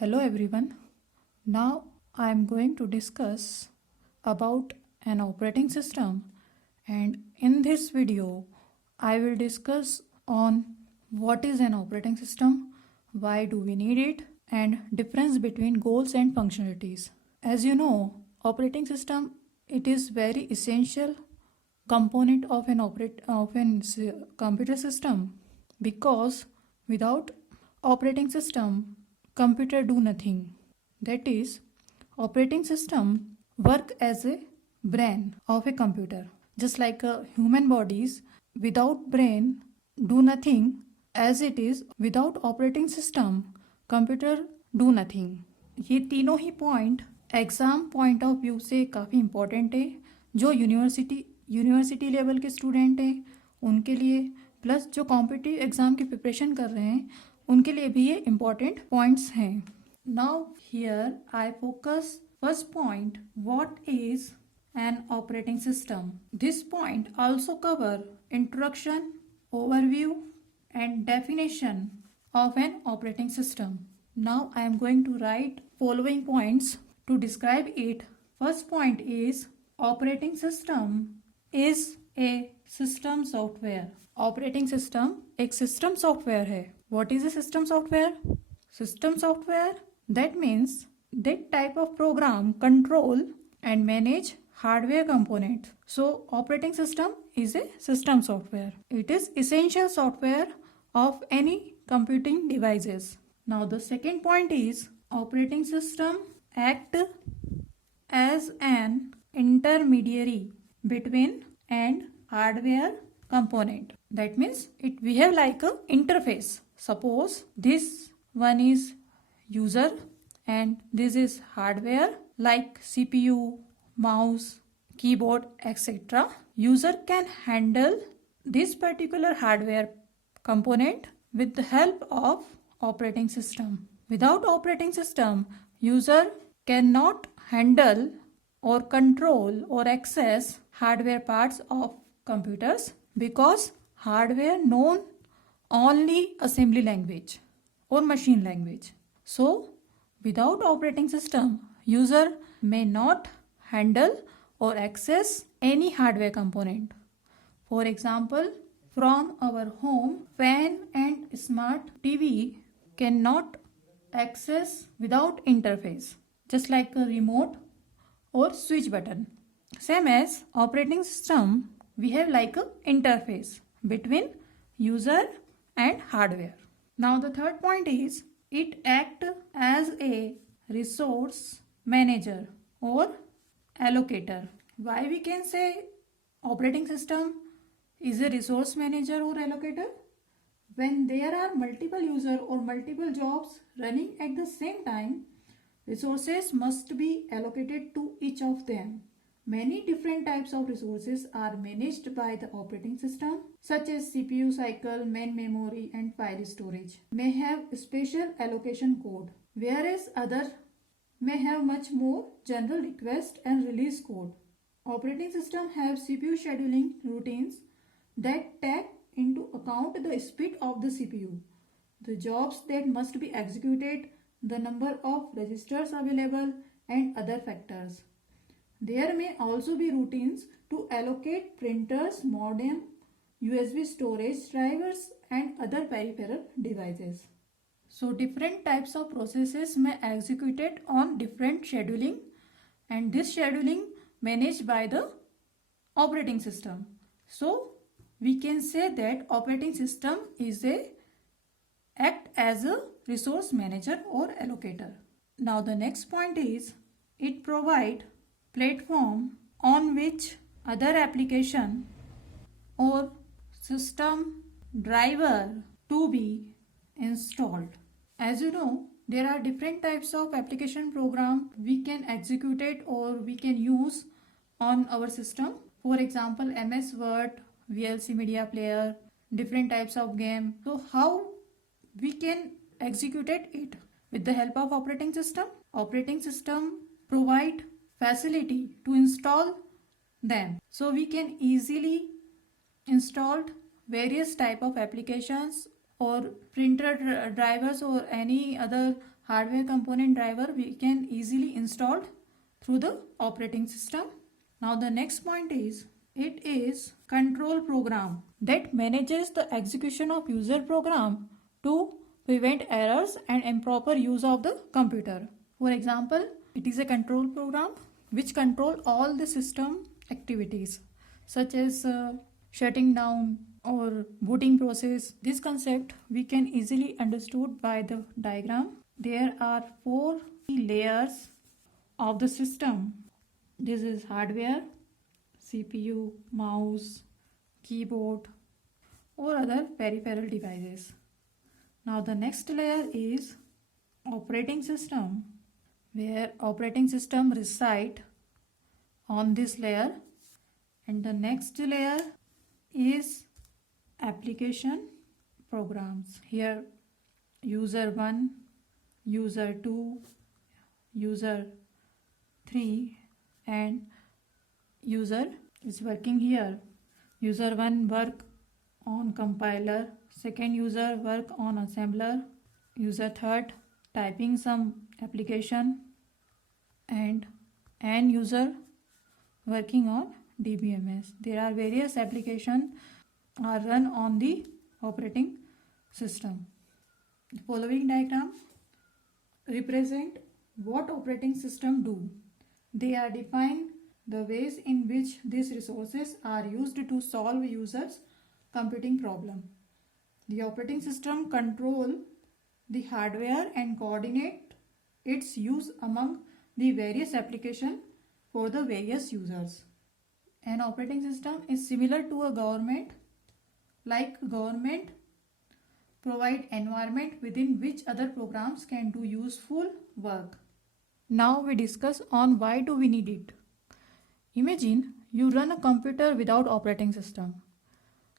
Hello everyone. Now I am going to discuss about an operating system, and in this video I will discuss on what is an operating system, why do we need it, and difference between goals and functionalities. As you know, operating system, it is very essential component of an computer system, because without operating system computer do nothing. That is, operating system work as a brain of a computer. Just like a human bodies without brain do nothing, as it is without operating system computer do nothing. ये तीनों ही point exam point of view से काफ़ी important है, जो university level के student हैं उनके लिए, प्लस जो कॉम्पिटिटिव एग्ज़ाम की प्रिपरेशन कर रहे हैं उनके लिए भी ये इम्पॉर्टेंट पॉइंट्स हैं. Now here I focus first point, what is an operating system. This point also cover introduction, overview and definition of an operating system. Now I am going to write following points to describe it. First point is operating system is a system software. Operating system एक system software है. What is a system software? System software, that means that type of program control and manage hardware component. So operating system is a system software. It is essential software of any computing devices. Now the second point is operating system act as an intermediary between and hardware component. That means it behave like a interface. Suppose this one is user and this is hardware like CPU, mouse, keyboard, etc. User can handle this particular hardware component with the help of operating system. Without operating system, user cannot handle or control or access hardware parts of computers, because hardware known only assembly language or machine language. So without operating system, user may not handle or access any hardware component. For example, from our home, fan and smart TV cannot access without interface, just like a remote or switch button. Same as operating system, we have like a interface between user and hardware. Now the third point is it act as a resource manager or allocator. Why we can say operating system is a resource manager or allocator? When there are multiple user or multiple jobs running at the same time, resources must be allocated to each of them. Many different types of resources are managed by the operating system, such as CPU cycle, main memory and file storage may have special allocation code, whereas other may have much more general request and release code. Operating system have CPU scheduling routines that take into account the speed of the CPU, the jobs that must be executed, the number of registers available and other factors. There may also be routines to allocate printers, modem, USB storage, drivers and other peripheral devices. So different types of processes may executed on different scheduling, and this scheduling managed by the operating system. So we can say that operating system is a act as a resource manager or allocator. Now the next point is it provide platform on which other application or system driver to be installed. As you know, there are different types of application program we can execute it or we can use on our system. For example, MS Word, VLC Media Player, different types of game. So how we can execute it with the help of operating system? Operating system provide facility to install them. So we can easily install various type of applications or printer drivers or any other hardware component driver we can easily install through the operating system. Now the next point is, it is control program that manages the execution of user program to prevent errors and improper use of the computer. For example, it is a control program which control all the system activities such as shutting down or booting process. This concept we can easily understood by the diagram. There are 4 layers of the system. This is hardware, CPU, mouse, keyboard or other peripheral devices. Now the next layer is operating system, where operating system reside on this layer, and the next layer is application programs. Here user 1, user 2, user 3 and user is working here. User 1 work on compiler, second user work on assembler, user third typing some application, and an user working on DBMS. There are various applications are run on the operating system. The following diagram represent what operating system do. They are defined the ways in which these resources are used to solve users' computing problem. The operating system control the hardware and coordinate its use among the various applications for the various users. An operating system is similar to a government. Like government provide environment within which other programs can do useful work. Now we discuss on why do we need it. Imagine you run a computer without operating system.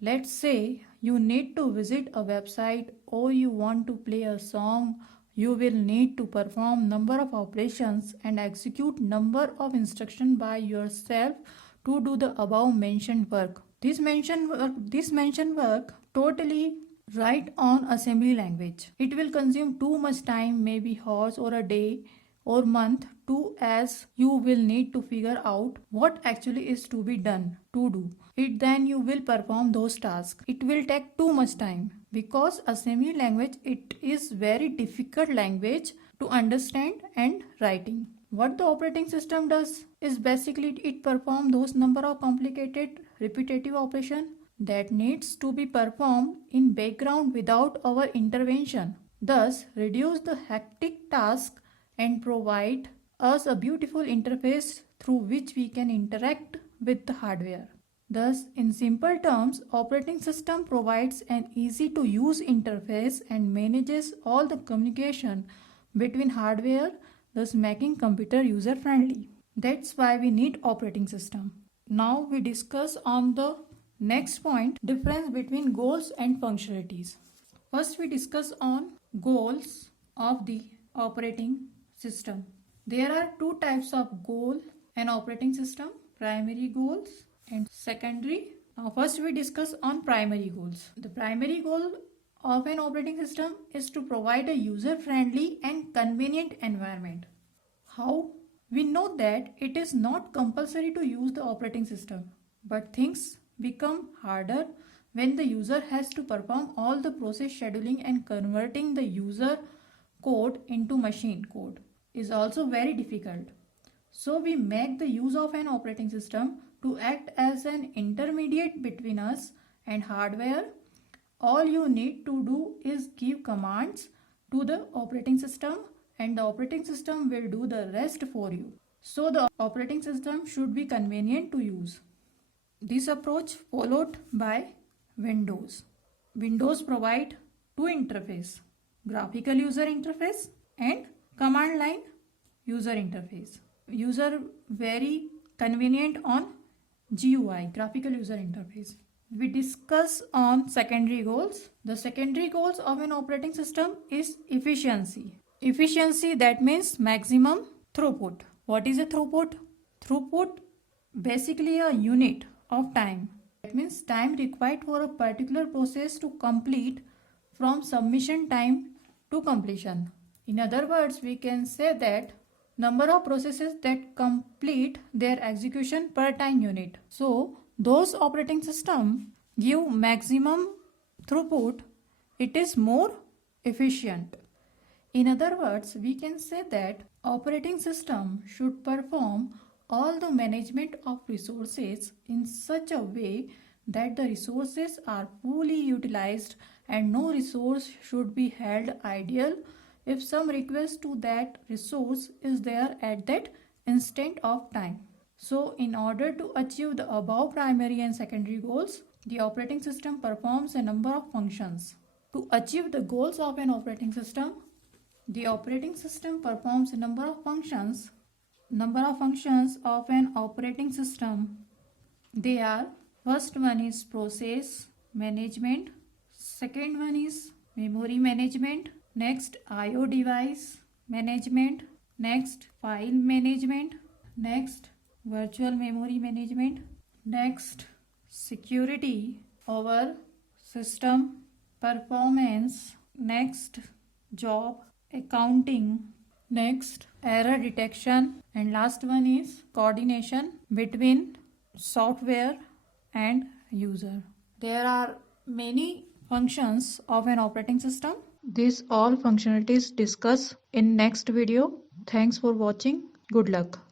Let's say you need to visit a website or you want to play a song. You will need to perform number of operations and execute number of instructions by yourself to do the above mentioned work. This mentioned work totally write on assembly language. It will consume too much time, maybe hours or a day or month to, as you will need to figure out what actually is to be done to do it, then you will perform those tasks. It will take too much time because assembly language, it is very difficult language to understand and writing. What the operating system does is basically it perform those number of complicated repetitive operation that needs to be performed in background without our intervention, thus reduce the hectic task and provide us a beautiful interface through which we can interact with the hardware. Thus, in simple terms, operating system provides an easy to use interface and manages all the communication between hardware, thus making computer user friendly. That's why we need operating system. Now we discuss on the next point, difference between goals and functionalities. First we discuss on goals of the operating system. There are two types of goal in operating system, primary goals and secondary. Now first we discuss on primary goals. The primary goal of an operating system is to provide a user-friendly and convenient environment. How? We know that it is not compulsory to use the operating system, but things become harder when the user has to perform all the process scheduling, and converting the user code into machine code is also very difficult. So we make the use of an operating system to act as an intermediate between us and hardware. All you need to do is give commands to the operating system and the operating system will do the rest for you. So the operating system should be convenient to use. This approach followed by Windows. Windows provide two interface, graphical user interface and command line user interface. User very convenient on GUI, graphical user interface. We discuss on secondary goals. The secondary goals of an operating system is efficiency. Efficiency, that means maximum throughput. What is a throughput? Throughput basically a unit of time. That means time required for a particular process to complete from submission time to completion. In other words, we can say that number of processes that complete their execution per time unit. So those operating system give maximum throughput. It is more efficient. In other words, we can say that operating system should perform all the management of resources in such a way that the resources are fully utilized and no resource should be held idle if some request to that resource is there at that instant of time. So, in order to achieve the above primary and secondary goals, the operating system performs a number of functions. To achieve the goals of an operating system, the operating system performs a number of functions. Number of functions of an operating system. They are: first one is process management, second one is memory management, next IO device management, next file management, next virtual memory management, next security over system performance, next job accounting, next error detection, and last one is coordination between software and user. There are many functions of an operating system. These all functionalities discussed in next video. Thanks for watching. Good luck.